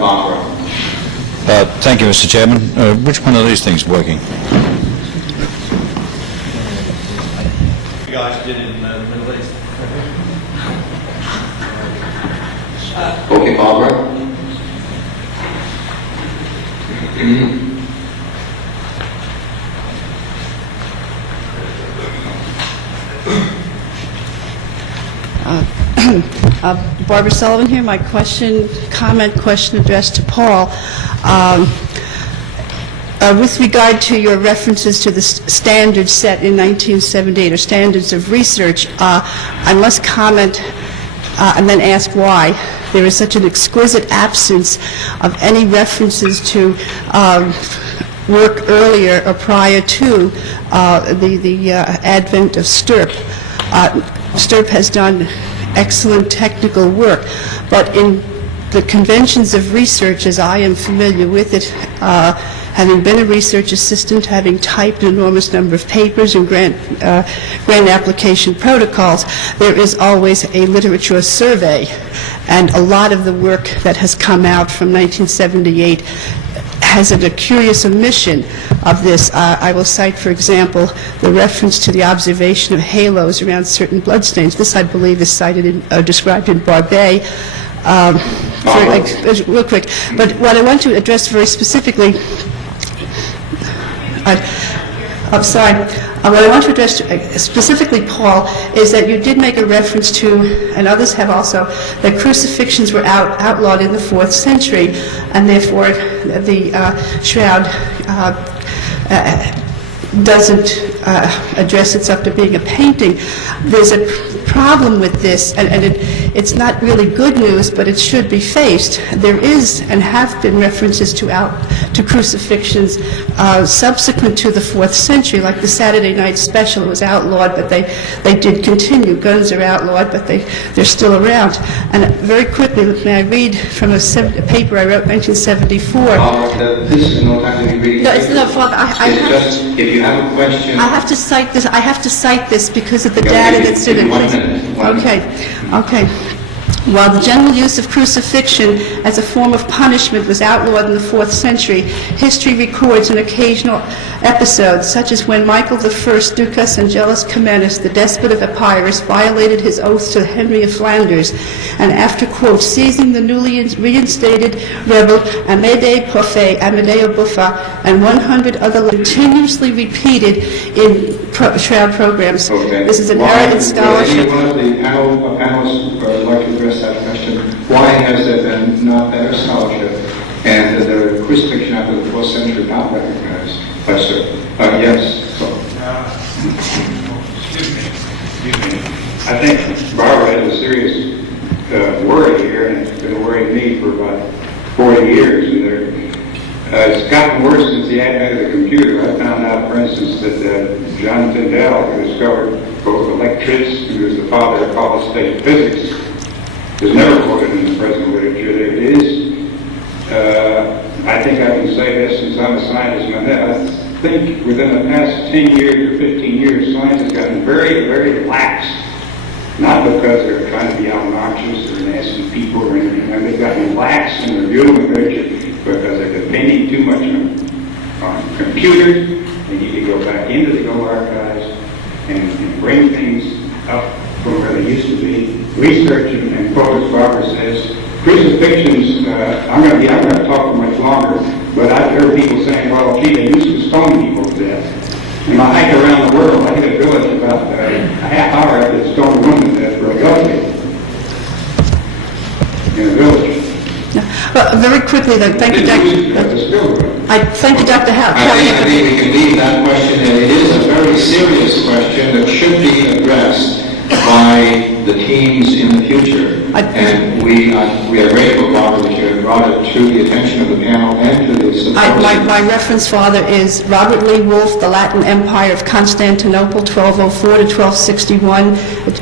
Barbara. Thank you, Mr. Chairman. Which one of these things is working? You guys did in the Middle East. Okay, Barbara. Barbara Sullivan here. My question addressed to Paul. With regard to your references to the standards set in 1978, or standards of research, I must comment and then ask why there is such an exquisite absence of any references to work earlier or prior to the advent of STIRP. STIRP has done excellent technical work, but in the conventions of research, as I am familiar with it, having been a research assistant, having typed an enormous number of papers and grant application protocols, there is always a literature survey, and a lot of the work that has come out from 1978 has a curious omission of this. I will cite, for example, the reference to the observation of halos around certain bloodstains. This, I believe, is cited described in Barbet. Real quick, but what I want to address very specifically, I'm sorry. What I want to address specifically, Paul, is that you did make a reference to, and others have also, that crucifixions were outlawed in the 4th century, and therefore the shroud doesn't address itself to being a painting. There's a problem with this, and it's not really good news, but it should be faced. There is and have been references to crucifixions subsequent to the 4th century, like the Saturday Night Special. It was outlawed, but they did continue. Guns are outlawed, but they're still around. And very quickly, may I read from a paper I wrote in 1974? This is not actually reading. No, it's not, Father. Just if you have a question. I have to cite this. I have to cite this because of the data that's in it. 1 minute. Okay. While the general use of crucifixion as a form of punishment was outlawed in the 4th century, history records an occasional episode, such as when Michael I, Ducas Angelus Comnenus, the despot of Epirus, violated his oath to Henry of Flanders, and after, quote, seizing the newly reinstated rebel Amadeo Buffa and 100 other continuously repeated in shroud programs. Okay. This is an error in scholarship. One of the panelists would like to address that question. Why has there been not better scholarship and the crucifixion after the 4th century not recognized by STIRP? Yes. So. Excuse me. I think Barbara has a serious worry here, and it's been worrying me for about 40 years. And it's gotten worse since the advent of the computer. I found out, for instance, that John Tyndall, who discovered both electricity, who was the father of solid-state physics, is never quoted in the present literature. There it is. I think I can say this since I'm a scientist myself. I think within the past 10 years or 15 years, science has gotten very, very lax. Not because they're trying to be obnoxious or nasty people or anything. They've gotten lax in reviewing the literature because they're depending too much on computers. They need to go back into the old archives and bring things up from where they used to be. Research and quote, as Barbara says, crucifixions, I'm going to talk for much longer, but I've heard people saying, well, gee, they used to stone people to death. And I hike around the world. I hit a village about a half hour after they stoned a woman to death for adultery in a village. Well, very quickly, then, thank you, Dr. Thank you, Dr. Howe. I think we can leave that question, and it is a very serious question that should be addressed by the teams in the future. And we are grateful, Barbara, that you have brought it to the attention of the panel and to the symposium. My reference, Father, is Robert Lee Wolfe, The Latin Empire of Constantinople, 1204 to 1261,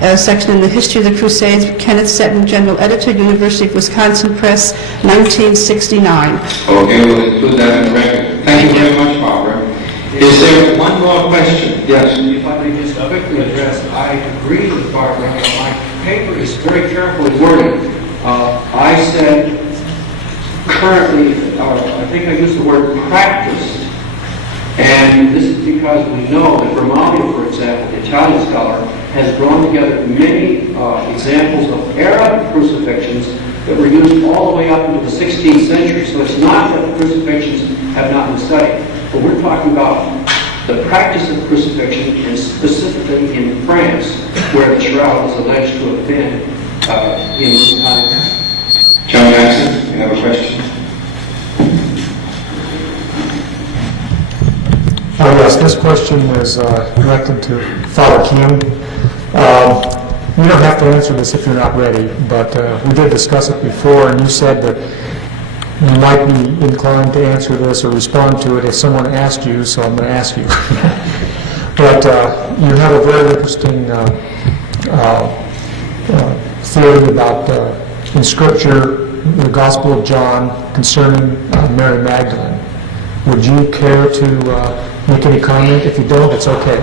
a section in the History of the Crusades, Kenneth Seton, General Editor, University of Wisconsin Press, 1969. Okay, we'll include that in the record. Thank you very much, Barbara. Is there one more question? Yes. If I may just quickly address, I agree with Barbara. My paper is very carefully worded. I said currently, I think I used the word practiced. And this is because we know that Romano, for example, the Italian scholar, has drawn together many examples of Arab crucifixions that were used all the way up into the 16th century. So it's not that the crucifixions have not been studied, but we're talking about the practice of crucifixion, and specifically in France, where the shroud is alleged to have been in this time. John Jackson, you have a question? Yes, this question is directed to Father Kim. You don't have to answer this if you're not ready, but we did discuss it before, and you said that you might be inclined to answer this or respond to it if someone asked you, so I'm going to ask you. But you have a very interesting theory about, in Scripture, the Gospel of John concerning Mary Magdalene. Would you care to make any comment? If you don't, it's okay.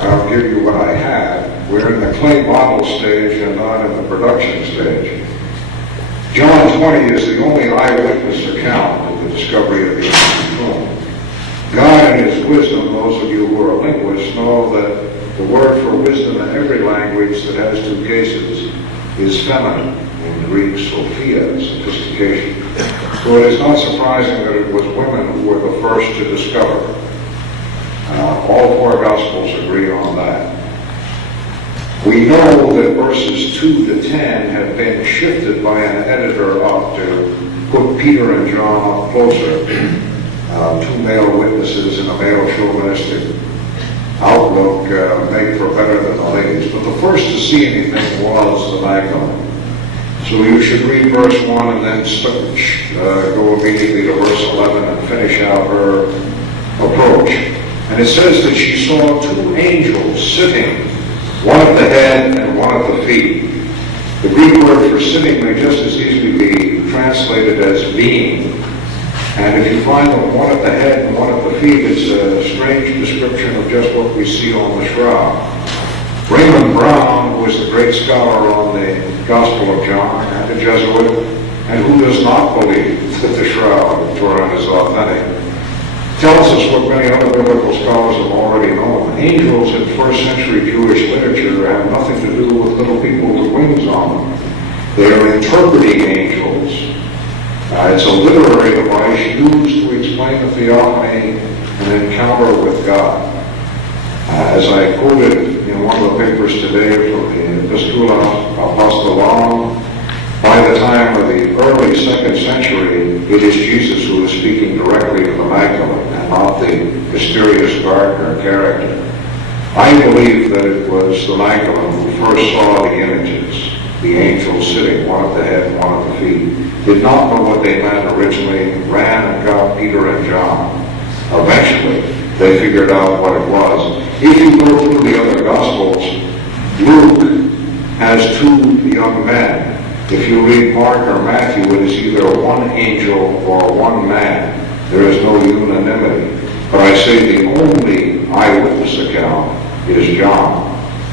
I'll give you what I have. We're in the clay model stage and not in the production stage. John 20 is the only eyewitness account of the discovery of the ancient tomb. God in His wisdom, those of you who are linguists know that the word for wisdom in every language that has two cases is feminine. In Greek, Sophia, sophistication. So it is not surprising that it was women who were the first to discover. All four Gospels agree on that. We know that verses 2 to 10 have been shifted by an editor up to put Peter and John up closer. Two male witnesses in a male chauvinistic outlook make for better than the ladies. But the first to see anything was the Magdalene. So you should read verse 1 and then go immediately to verse 11 and finish out her approach. And it says that she saw two angels sitting, one at the head and one at the feet. The Greek word for sitting may just as easily be translated as being. And if you find them one at the head and one at the feet, it's a strange description of just what we see on the shroud. Raymond Brown, who is the great scholar on the Gospel of John and a Jesuit, and who does not believe that the shroud of Turin is authentic, tells us what many other biblical scholars have already known. Angels in first century Jewish literature have nothing to do with little people with wings on them. They are interpreting angels. It's a literary device used to explain the theophany and encounter with God. As I quoted in one of the papers today from the Epistula Apostolorum, by the time of the early 2nd century, it is Jesus who is speaking directly to the Magdalene and not the mysterious gardener character. I believe that it was the Magdalene who first saw the images, the angels sitting, one at the head and one at the feet, did not know what they meant originally, ran and got Peter and John. Eventually, they figured out what it was. If you go through the other Gospels, Luke has two young men. If you read Mark or Matthew, it is either one angel or one man. There is no unanimity. But I say the only eyewitness account is John.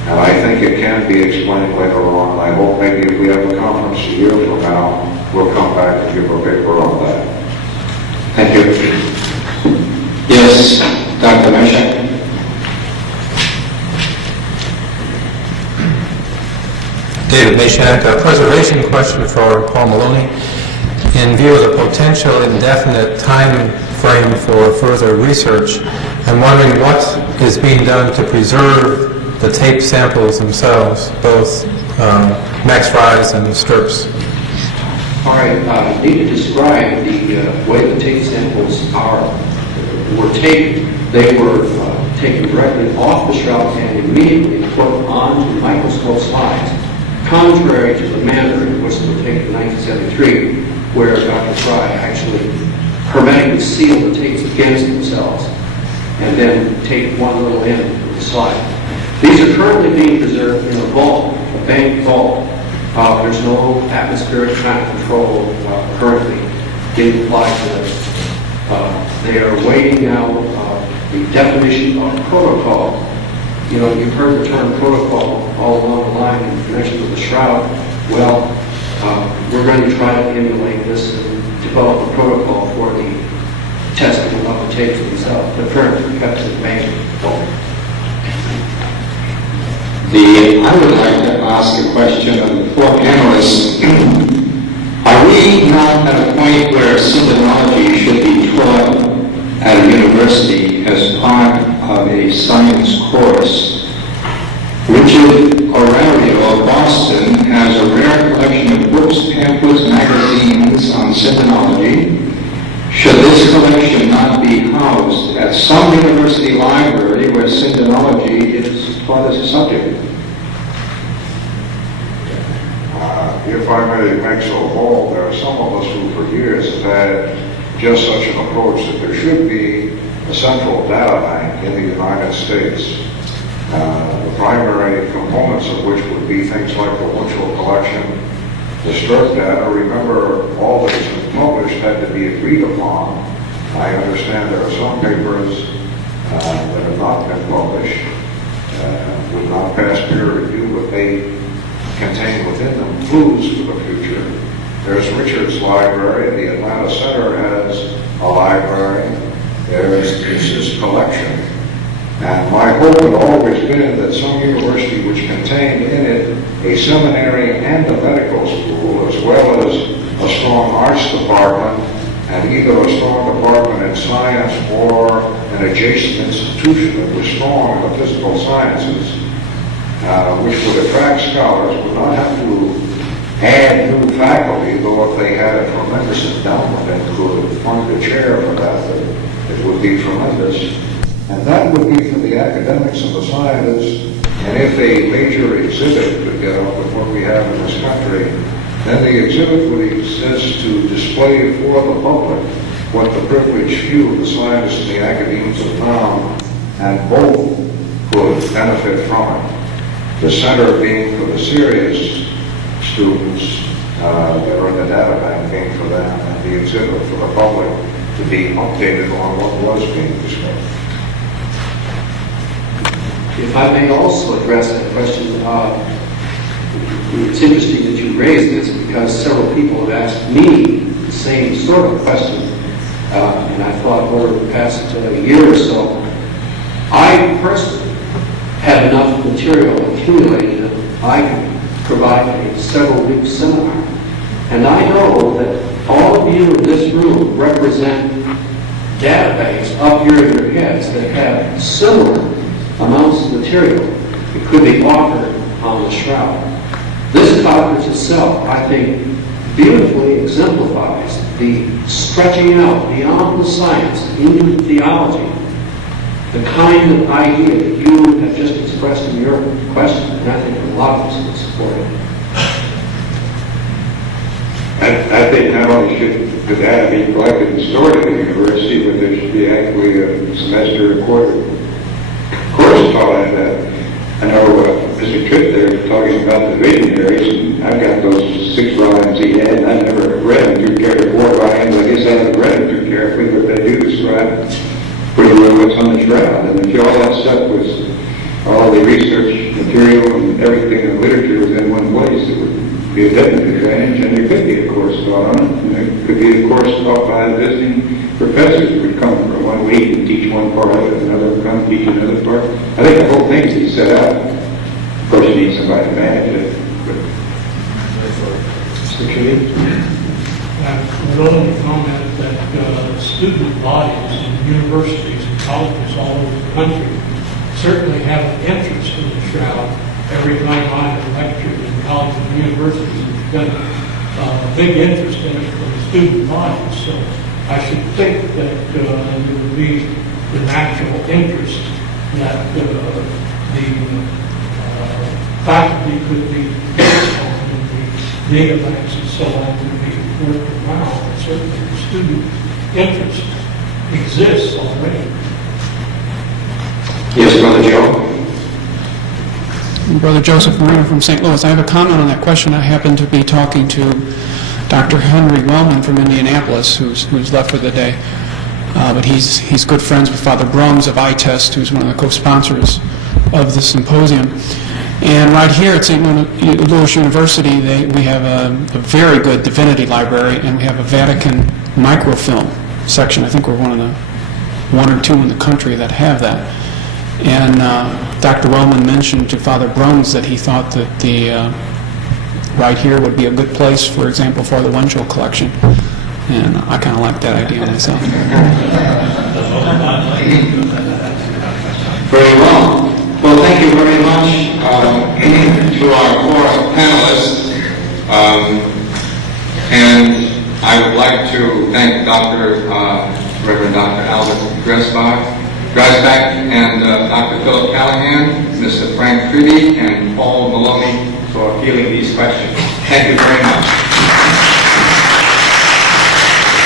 And I think it can be explained later on. I hope maybe if we have a conference a year from now, we'll come back and give a paper on that. Thank you. Yes, Dr. Meshach. David Meshach, a preservation question for Paul Maloney. In view of the potential indefinite time frame for further research, I'm wondering what is being done to preserve the tape samples themselves, both Max Fry's and Sturp's. All right, I need to describe the way the tape samples were taken. They were taken directly off the shroud and immediately put onto microscope slides, contrary to the manner in which they were taken in 1973, where Dr. Fry actually hermetically sealed the tapes against themselves and then taped one little end of the slide. These are currently being preserved in a vault, a bank vault. There's no atmospheric kind of control currently being applied to this. They are waiting now the definition of protocol. You know, you've heard the term protocol all along the line in connection with the shroud. Well, We're going to try to emulate this and develop a protocol for the testing of the tapes themselves, but currently we have to make it. I would like to ask a question of the four panelists. Are we not at a point where syndenology should be taught at a university as part of a science course? Richard Orario of Boston has a rare collection of books, pamphlets, magazines on syndenology. Should this collection not be housed at some university library where syndenology is taught as a subject? If I may make so bold, there are some of us who for years have had just such an approach that there should be a central data bank in the United States, the primary components of which would be things like the Winchell collection, the Sturp data. Remember, all that has been published had to be agreed upon. I understand there are some papers that have not been published, would not pass peer review, but they contain within them clues for the future. There's Richard's library. The Atlanta Center has a library. There's his collection. And my hope had always been that some university which contained in it a seminary and a medical school, as well as a strong arts department, and either a strong department in science or an adjacent institution that was strong in the physical sciences, which would attract scholars, would not have to add new faculty, though if they had a tremendous endowment and could fund a chair for that, it would be tremendous. And that would be for the academics and the scientists. And if a major exhibit could get up with what we have in this country, then the exhibit would exist to display for the public what the privileged few of the scientists and the academics have found, and both could benefit from it. The center being for the serious students that are in the data bank being for them, and the exhibit for the public to be updated on what was being discovered. If I may also address that question, it's interesting that you raised this because several people have asked me the same sort of question, and I thought over the past year or so, I personally have enough material accumulated that I can provide a several-week seminar. And I know that all of you in this room represent databanks up here in your heads that have similar amounts of material that could be offered on the shroud. This conference itself, I think, beautifully exemplifies the stretching out beyond the science into theology, the kind of idea that you have just expressed in your question, and I think a lot of us would support it. I think not only should the data be collected and stored at the university, but there should be actually a semester or quarter course taught on that. I know Mr. Tripp there talking about the visionaries, and I've got those 6 volumes he had, and I never read them too carefully. 4 volumes, I guess I haven't read them too carefully, but they do describe pretty well what's on the shroud. And if all that stuff was, all the research material and everything in literature was in one place, it would be a definite advantage, and there could be a course taught on it, and there could be a course taught by visiting professors who would come for 1 week and teach one part of it, another would come teach another part. I think the whole thing is to be set out. Of course, you need somebody to manage it. Mr. Tree? I would only comment that student bodies in universities and colleges all over the country certainly have an interest in the shroud. Every time I've lectured in colleges and universities, there's been a big interest in it from the student bodies. So I should think that there would be the natural interest that the faculty could be on in the data banks and so on could be worked around. And certainly the student interest exists already. Yes, Brother Joe? Brother Joseph Marino from St. Louis. I have a comment on that question. I happened to be talking to Dr. Henry Wellman from Indianapolis, who's left for the day. But he's good friends with Father Brums of iTest, who's one of the co-sponsors of the symposium. And right here at St. Louis University, we have a very good divinity library, and we have a Vatican microfilm section. I think we're one or two in the country that have that. And Dr. Wellman mentioned to Father Bruns that he thought that the right here would be a good place, for example, for the Winchell collection. And I kind of like that idea myself. Very well. Well, thank you very much to our four panelists. And I would like to thank Reverend Dr. Albert Dreisbach, and Dr. Philip Callahan, Mr. Frank Triby, and Paul Maloney for fielding these questions. Thank you very much.